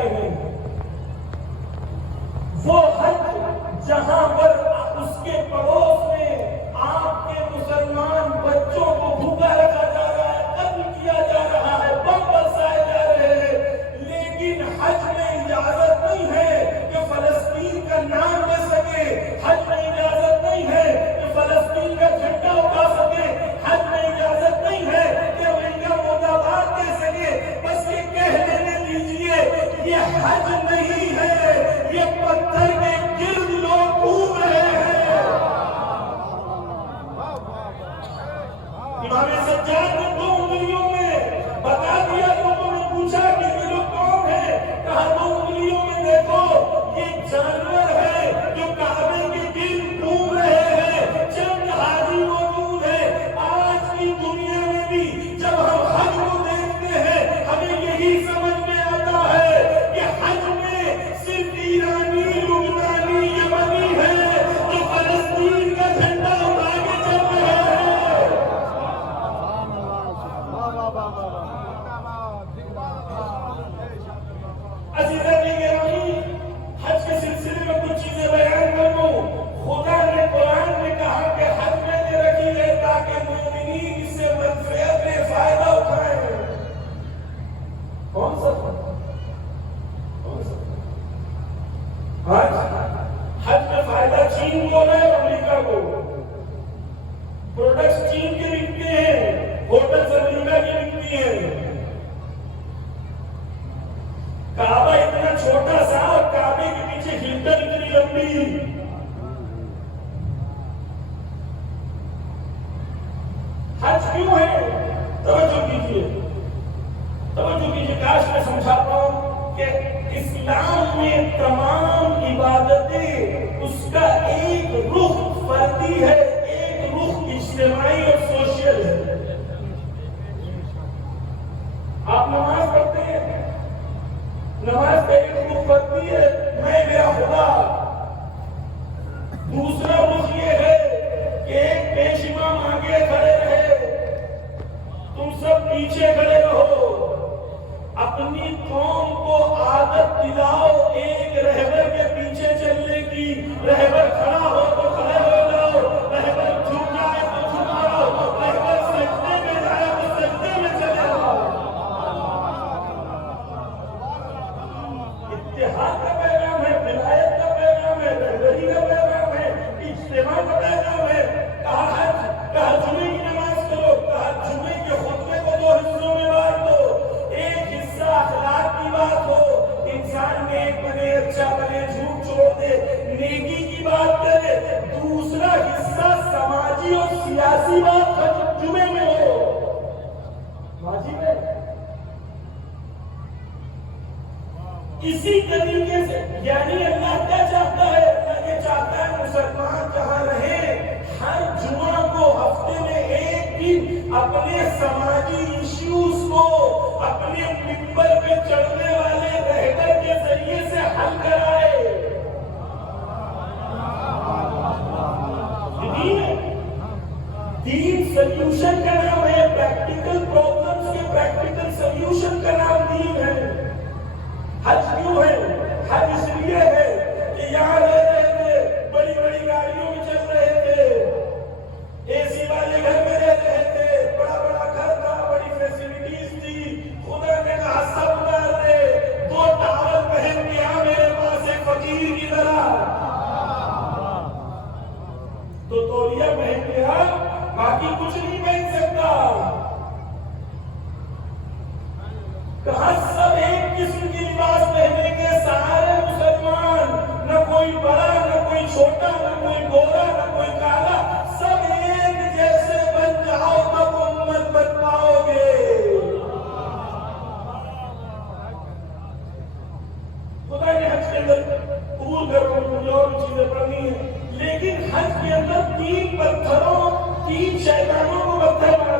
جاتے ہیں، وہ حج جہاں پر اس کے پڑوس میں آپ کے مسلمان بچوں کو بھوکا رکھا جا رہا ہے، قتل کیا جا رہا ہے، بم برسائے جا رہے ہیں، لیکن حج میں اجازت نہیں ہے کہ فلسطین کا نام لے سکے، حج میں اجازت نہیں ہے کہ فلسطین کا جھنڈا اٹھا سکے، حج میں اجازت نہیں ہے کہ امریکہ مرد آباد کہہ سکے، بس یہ کہہ لینے دیجیے یہ حج نہیں ہے، یہ پتھر کے گرد لوگ گھوم رہے ہیں۔ امام سجاد نے 2 انگلیوں میں بتا دیا، لوگوں نے پوچھا کہ یہ لوگ کون ہیں، کہا 2 انگلیوں میں دیکھو یہ جانور ہے جو کعبے کے گرد گھوم رہے ہیں، چند حاجی موجود ہیں۔ آج کی دنیا میں بھی جب ہم حج کو دیکھتے ہیں ہمیں یہی سمجھ میں آتا ہے کہ حج میں صرف ایرانی، لبنانی، یمنی ہے جو فلسطین کا جھنڈا اٹھا کے چل رہے ہیں۔ عزیزان گرامی، حج کے سلسلے میں کچھ چیزیں بیان کروں۔ خدا نے قرآن میں کہا کہ حج میں نے رکھی ہے تاکہ مومنین اس سے منفعت میں فائدہ اٹھائیں۔ کون سا حج میں فائدہ چین کو ہے، امریکہ کو، پروڈکٹس چین کے بکتے ہیں، ہوٹلز امریکہ کی بکتی ہیں۔ کعبہ اتنا چھوٹا سا اور کعبے کے پیچھے ہلٹن اتنی لمبی۔ حج کیوں ہے؟ توجہ کیجیے، توجہ کیجیے، کاش میں سمجھاتا ہوں کہ اسلام میں تمام عبادتیں اس کا ایک رخ فردی ہے، ایک رخ اجتماعی اور سوشل ہے۔ آپ نماز پڑھتے ہیں، نماز کا ایک رخ فردی ہے، میں میرا خدا۔ دوسرا رخ یہ ہے کہ ایک پیش امام آگے کھڑے رہے، تم سب پیچھے کھڑے رہو، اپنی قوم کو عادت دلاؤ ایک رہبر کے پیچھے چلنے کی۔ رہبر کھڑا ہو تو کھڑے ہو جاؤ، رہبر جھک جائے تو جھک جاؤ، رہبر سجدے میں جائے تو سجدے میں چلے جاؤ۔ اتحاد کا پیغام ہے، ولایت کا پیغام ہے، رہبری کا پیغام ہے، اجتماع کا پیغام ہے۔ کہا جمعے کی نماز کرو، کہا جمعے کے خطبے کو 2 حصوں میں بانٹ دو، ایک حصہ اخلاق کی بات ہو، انسان نیک بنے، اچھا بنے، جھوٹ چھوڑ دے، نیکی کی بات کرے، دوسرا حصہ سماجی اور سیاسی بات جمعے میں ہو۔ واجب ہے۔ اسی طریقے سے یعنی اللہ کیا چاہتا ہے؟ اللہ یہ چاہتا ہے مسلمان جہاں رہیں ہر جمعہ کو ہفتے میں ایک دن اپنے سماجی ایشوز کو اپنے ممبر پہ چڑھنے والے رہبر کے ذریعے سے حل کرائے۔ دین سلیوشن کا نام ہے، پریکٹیکل پرابلمز کے پریکٹیکل سلیوشن کا نام دین ہے۔ حج کیوں ہے؟ حج اس لیے ہے کہ یہاں رہ رہے تھے، بڑی بڑی گاڑیوں میں چل رہے تھے، اے سی والے گھر میں رہ رہے تھے، بڑا بڑا گھر تھا، بڑی فیسلٹیز تھی، خدا نے کہا سب اتار دے، 2 ٹاول پہن کے آ میرے پاس ایک فقیر کی طرح، تو تولیہ پہن کے آ، باقی کچھ نہیں پہن سکتا۔ کہاں سب ایک قسم کی لباس پہنیں گے، سارے مسلمان، نہ کوئی بڑا نہ کوئی چھوٹا، نہ کوئی گورا نہ کوئی کالا، سب ایک جیسے بن جاؤ تب امت بن پاؤ گے۔ خدا نے حج کے اندر قبول کرو، مجھے اور چیزیں پڑھنی ہیں، لیکن حج کے اندر 3 پتھروں، 3 شیطانوں کو پتھر